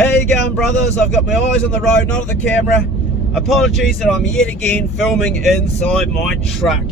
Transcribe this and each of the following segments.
How you going, brothers? I've got my eyes on the road, not at the camera. Apologies that I'm yet again filming inside my truck.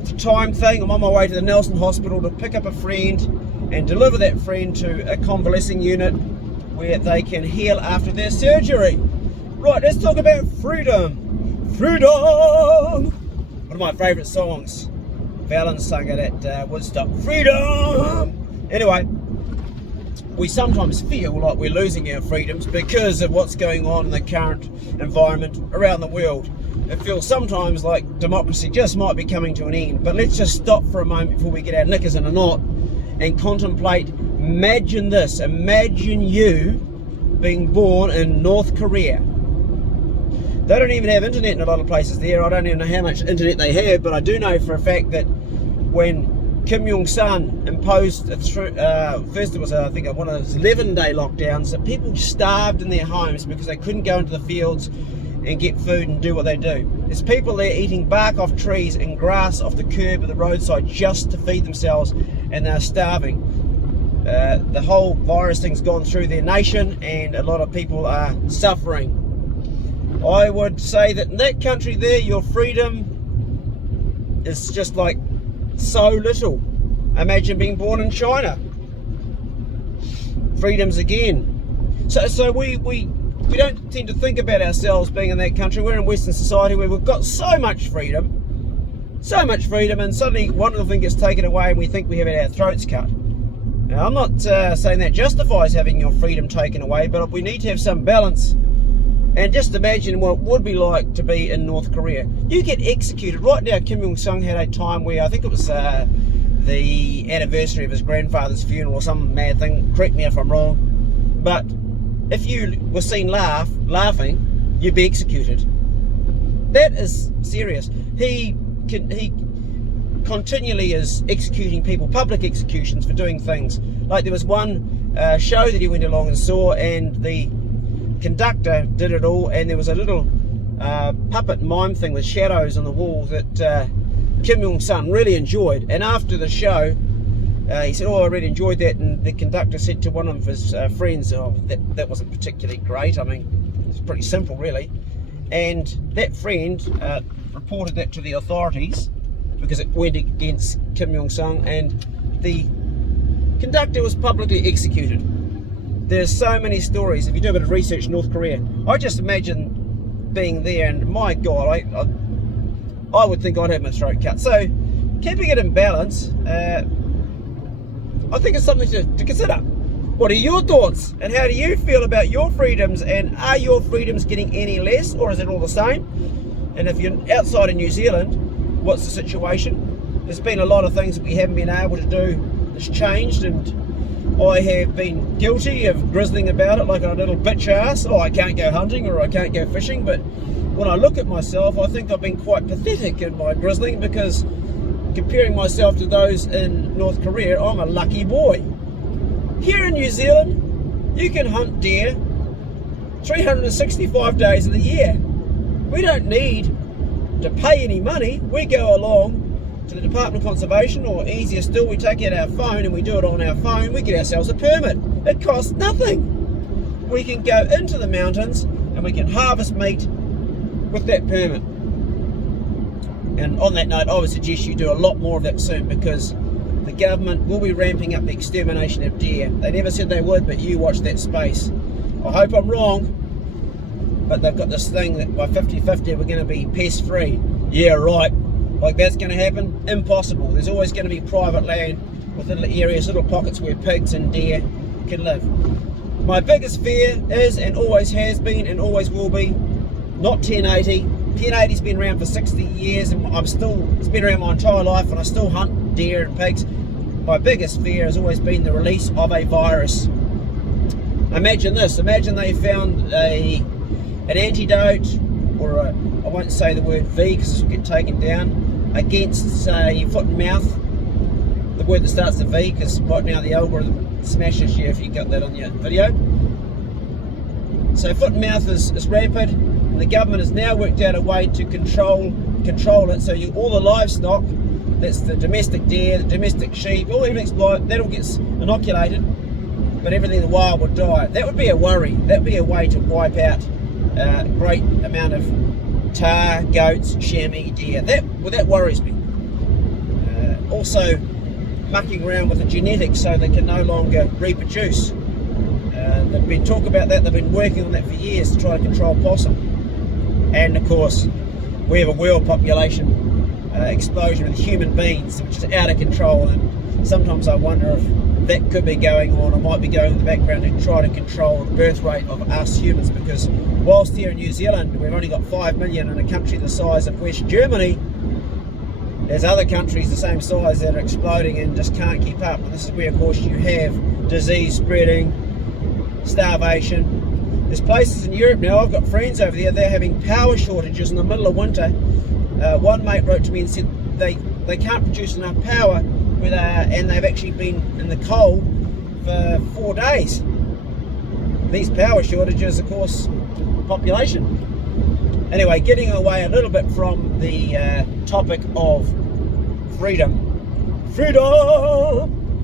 It's a time thing. I'm on my way to the Nelson Hospital to pick up a friend and deliver that friend to a convalescing unit where they can heal after their surgery. Right, let's talk about freedom. Freedom! One of my favourite songs. Fallon sung it at Woodstock. Freedom! Anyway, we sometimes feel like we're losing our freedoms because of what's going on in the current environment around the world. It feels sometimes like democracy just might be coming to an end. But let's just stop for a moment before we get our knickers in a knot and contemplate. Imagine this. Imagine you being born in North Korea. They don't even have internet in a lot of places there. I don't even know how much internet they have, but I do know for a fact that when Kim Jong-un imposed first it was I think one of those 11-day lockdowns, that people just starved in their homes because they couldn't go into the fields and get food and do what they do. There's people there eating bark off trees and grass off the curb of the roadside just to feed themselves, and they're starving. The whole virus thing's gone through their nation and a lot of people are suffering. I would say that in that country there, your freedom is just like so little. Imagine being born in China. Freedoms again. So we don't tend to think about ourselves being in that country. We're in Western society where we've got so much freedom, and suddenly one little thing gets taken away and we think we have our throats cut. Now, I'm not saying that justifies having your freedom taken away, but we need to have some balance. And just imagine what it would be like to be in North Korea. You get executed. Right now, Kim Jong-un had a time where, I think it was the anniversary of his grandfather's funeral or some mad thing. Correct me if I'm wrong. But if you were seen laughing, you'd be executed. That is serious. He continually is executing people, public executions for doing things. Like there was one show that he went along and saw, and the conductor did it all, and there was a little puppet mime thing with shadows on the wall that Kim Jong-un really enjoyed. And after the show, he said, "Oh, I really enjoyed that." And the conductor said to one of his friends, "Oh, that wasn't particularly great. I mean, it's pretty simple, really." And that friend reported that to the authorities because it went against Kim Jong-un, and the conductor was publicly executed. There's so many stories. If you do a bit of research in North Korea, I just imagine being there, and my God, I would think I'd have my throat cut. So, keeping it in balance, I think it's something to consider. What are your thoughts, and how do you feel about your freedoms, and are your freedoms getting any less, or is it all the same? And if you're outside of New Zealand, what's the situation? There's been a lot of things that we haven't been able to do that's changed, and I have been guilty of grizzling about it like a little bitch ass. Oh, I can't go hunting or I can't go fishing. But when I look at myself, I think I've been quite pathetic in my grizzling, because comparing myself to those in North Korea, I'm a lucky boy. Here in New Zealand, you can hunt deer 365 days of the year. We don't need to pay any money. We go along to the Department of Conservation, or easier still, we take out our phone and we do it on our phone. We get ourselves a permit. It costs nothing. We can go into the mountains and we can harvest meat with that permit. And on that note, I would suggest you do a lot more of that soon, because the government will be ramping up the extermination of deer. They never said they would, but you watch that space. I hope I'm wrong, but they've got this thing that by 50-50 we're going to be pest free. Yeah, right. Like that's going to happen? Impossible. There's always going to be private land with little areas, little pockets where pigs and deer can live. My biggest fear is, and always has been and always will be, not 1080. 1080's been around for 60 years and it's been around my entire life, and I still hunt deer and pigs. My biggest fear has always been the release of a virus. Imagine this. Imagine they found an antidote, or I won't say the word V because this will get taken down, against, say, foot and mouth, the word that starts with V, because right now the algorithm smashes you if you got that on your video. So foot and mouth is rampant, and the government has now worked out a way to control it, so all the livestock, that's the domestic deer, the domestic sheep, all everything's that all gets inoculated, but everything in the wild would die. That would be a worry. That would be a way to wipe out a great amount of tahr, goats, chamois, deer. That worries me. Also, mucking around with the genetics so they can no longer reproduce. They've been talking about that. They've been working on that for years to try to control possum. And of course, we have a world population explosion of human beings, which is out of control. And sometimes I wonder if that could be going on, or might be going in the background to try to control the birth rate of us humans. Because whilst here in New Zealand we've only got 5 million in a country the size of West Germany, there's other countries the same size that are exploding and just can't keep up. And this is where, of course, you have disease spreading, starvation. There's places in Europe now, I've got friends over there, they're having power shortages in the middle of winter. One mate wrote to me and said they can't produce enough power, and they've actually been in the cold for 4 days. These power shortages, of course, population. Anyway, getting away a little bit from the topic of freedom.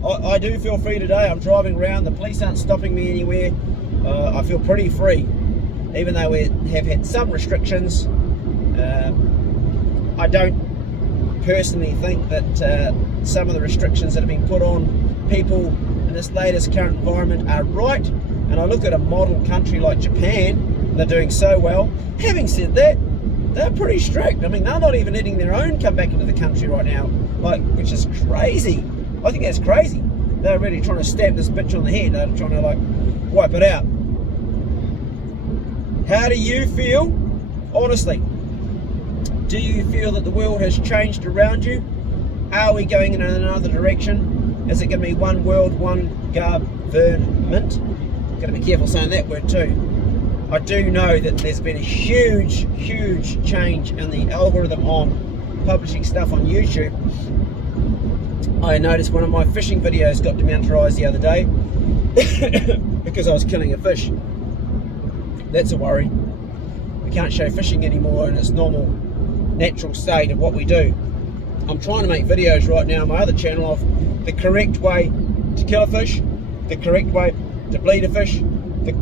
I do feel free today. I'm driving around, the police aren't stopping me anywhere. I feel pretty free, even though we have had some restrictions. I don't personally think that some of the restrictions that have been put on people in this latest current environment are right. And I look at a model country like Japan, they're doing so well. Having said that, they're pretty strict. I mean, they're not even letting their own come back into the country right now, which is crazy. I think that's crazy. They're really trying to stab this bitch on the head. They're trying to wipe it out. How do you feel? Honestly, do you feel that the world has changed around you? Are we going in another direction? Is it going to be one world, one government? Got to be careful saying that word too. I do know that there's been a huge change in the algorithm on publishing stuff on YouTube. I noticed one of my fishing videos got demonetized the other day because I was killing a fish. That's a worry. We can't show fishing anymore in its normal, natural state of what we do. I'm trying to make videos right now on my other channel of the correct way to kill a fish, the correct way to bleed a fish, the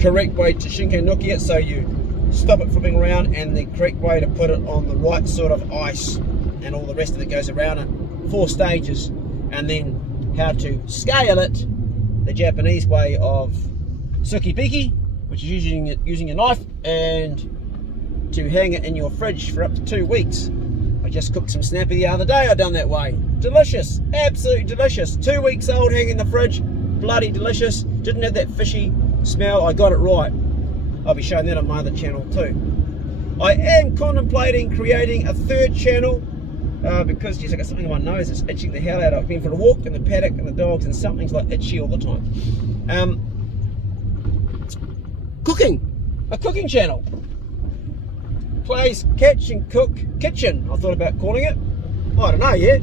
correct way to shinkenuki it so you stop it flipping around, and the correct way to put it on the right sort of ice and all the rest of it goes around it. 4 stages. And then how to scale it the Japanese way of sukibiki, which is using a knife, and to hang it in your fridge for up to 2 weeks. I just cooked some snappy the other day. I done that way. Delicious, absolutely delicious. 2 weeks old, hanging in the fridge, bloody delicious. Didn't have that fishy smell. I got it right. I'll be showing that on my other channel too. I am contemplating creating a 3rd channel because geez, I got something in my nose that's itching the hell out of it. I've been for a walk in the paddock and the dogs, and something's like itchy all the time. A cooking channel. Plays Catch and Cook Kitchen, I thought about calling it. I don't know yet.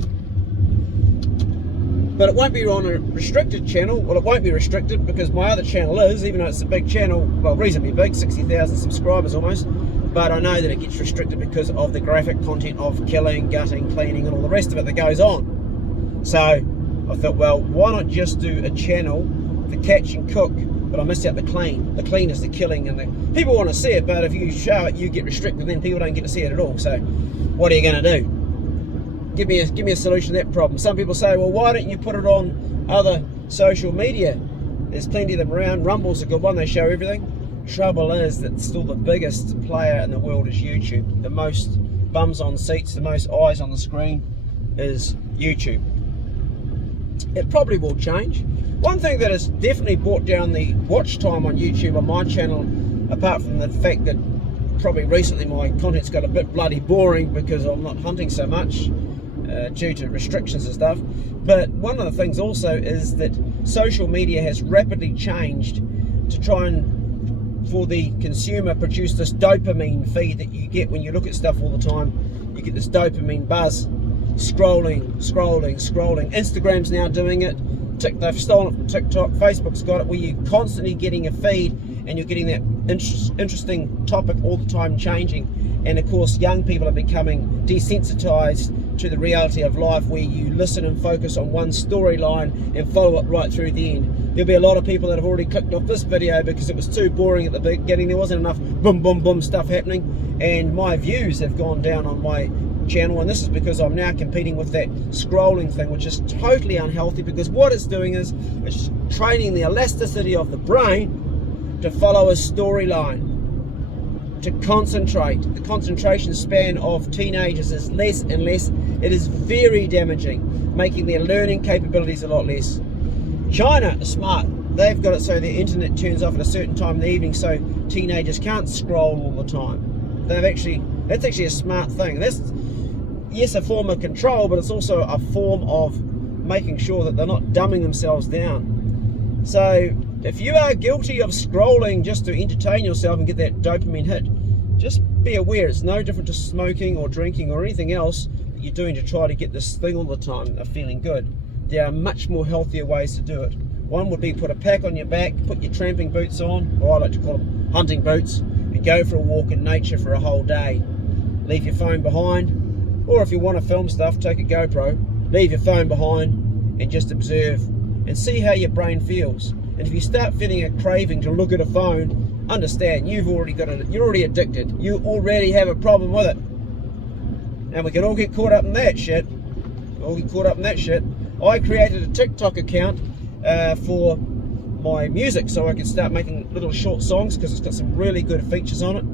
But it won't be on a restricted channel. Well, it won't be restricted because my other channel is, even though it's a big channel, well, reasonably big, 60,000 subscribers almost. But I know that it gets restricted because of the graphic content of killing, gutting, cleaning, and all the rest of it that goes on. So I thought, well, why not just do a channel for Catch and Cook? But I missed out the clean. The clean is the killing, and the people want to see it, but if you show it, you get restricted, then people don't get to see it at all. So what are you going to do? Give me a solution to that problem. Some people say, well, why don't you put it on other social media? There's plenty of them around. Rumble's a good one, they show everything. Trouble is that still the biggest player in the world is YouTube. The most bums on seats, the most eyes on the screen is YouTube. It probably will change. One thing that has definitely brought down the watch time on YouTube on my channel, apart from the fact that probably recently my content's got a bit bloody boring because I'm not hunting so much due to restrictions and stuff, but one of the things also is that social media has rapidly changed to try and, for the consumer, produce this dopamine feed that you get when you look at stuff all the time. You get this dopamine buzz, scrolling. Instagram's now doing it. They've stolen it from TikTok. Facebook's got it, where you're constantly getting a feed and you're getting that interesting topic all the time changing. And of course, young people are becoming desensitized to the reality of life where you listen and focus on one storyline and follow it right through the end. There'll be a lot of people that have already clicked off this video because it was too boring at the beginning. There wasn't enough boom, boom, boom stuff happening, and my views have gone down on my channel, and this is because I'm now competing with that scrolling thing, which is totally unhealthy, because what it's doing is it's training the elasticity of the brain to follow a storyline, to concentrate. The concentration span of teenagers is less and less. It is very damaging, making their learning capabilities a lot less. China is smart. They've got it so the internet turns off at a certain time in the evening so teenagers can't scroll all the time. That's actually a smart thing. That's, yes, a form of control, but it's also a form of making sure that they're not dumbing themselves down. So if you are guilty of scrolling just to entertain yourself and get that dopamine hit, just be aware it's no different to smoking or drinking or anything else that you're doing to try to get this thing all the time of feeling good. There are much more healthier ways to do it. One would be put a pack on your back, put your tramping boots on, or I like to call them hunting boots, and go for a walk in nature for a whole day. Leave your phone behind, or if you want to film stuff, take a GoPro, leave your phone behind and just observe and see how your brain feels. And if you start feeling a craving to look at a phone, understand you've already got it, you're already addicted. You already have a problem with it. And we can all get caught up in that shit. I created a TikTok account for my music so I could start making little short songs, because it's got some really good features on it.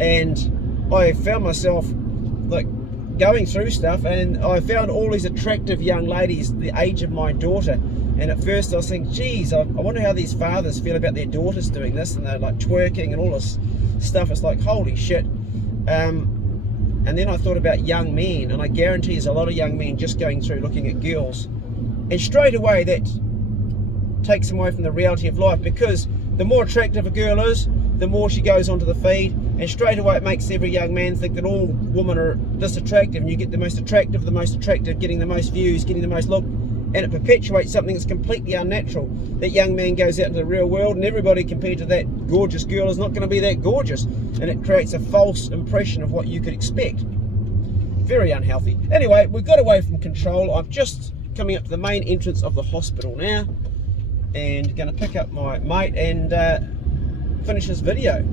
And I found myself like going through stuff, and I found all these attractive young ladies the age of my daughter. And at first I was thinking, geez, I wonder how these fathers feel about their daughters doing this, and they're like twerking and all this stuff. It's like, holy shit. And then I thought about young men, and I guarantee there's a lot of young men just going through looking at girls, and straight away that takes them away from the reality of life, because the more attractive a girl is, the more she goes onto the feed, and straight away it makes every young man think that all women are this attractive, and you get the most attractive, getting the most views, getting the most look, and it perpetuates something that's completely unnatural. That young man goes out into the real world, and everybody compared to that gorgeous girl is not going to be that gorgeous, and it creates a false impression of what you could expect. Very unhealthy. Anyway, we've got away from control. I'm just coming up to the main entrance of the hospital now, and going to pick up my mate and finish this video.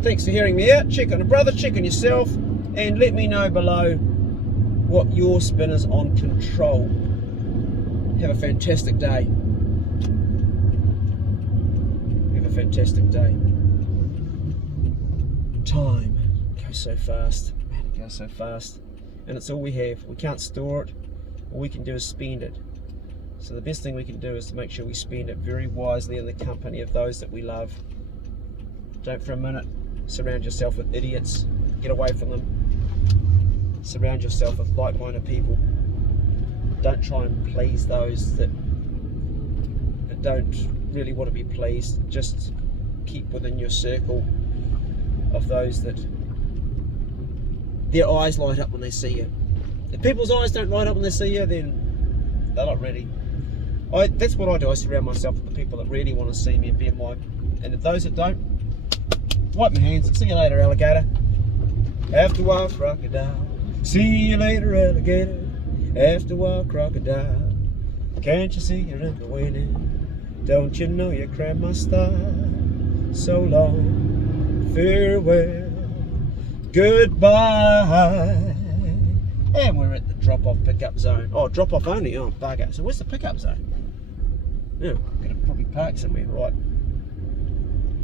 Thanks for hearing me out. Check on a brother, check on yourself, and let me know below what your spin is on control. Have a fantastic day. Have a fantastic day. Time goes so fast. Man, it goes so fast. And it's all we have. We can't store it. All we can do is spend it. So the best thing we can do is to make sure we spend it very wisely in the company of those that we love. Don't for a minute surround yourself with idiots. Get away from them. Surround yourself with like-minded people. Don't try and please those that don't really want to be pleased. Just keep within your circle of those that their eyes light up when they see you. If people's eyes don't light up when they see you, then they're not ready. That's what I do. I surround myself with the people that really want to see me and be in my. And if those that don't, wipe my hands. See you later, alligator. After a while, crocodile. See you later, alligator. After a while, crocodile. Can't you see you're in the way now? Don't you know you crammed my style? So long, farewell, goodbye. And we're at the drop-off pickup zone. Oh, drop-off only? Oh, bugger. So where's the pickup zone? Yeah, I'm going to probably park somewhere, right?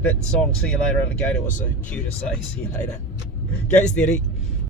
That song, See You Later, Alligator, was so cute to say, see you later. Go steady.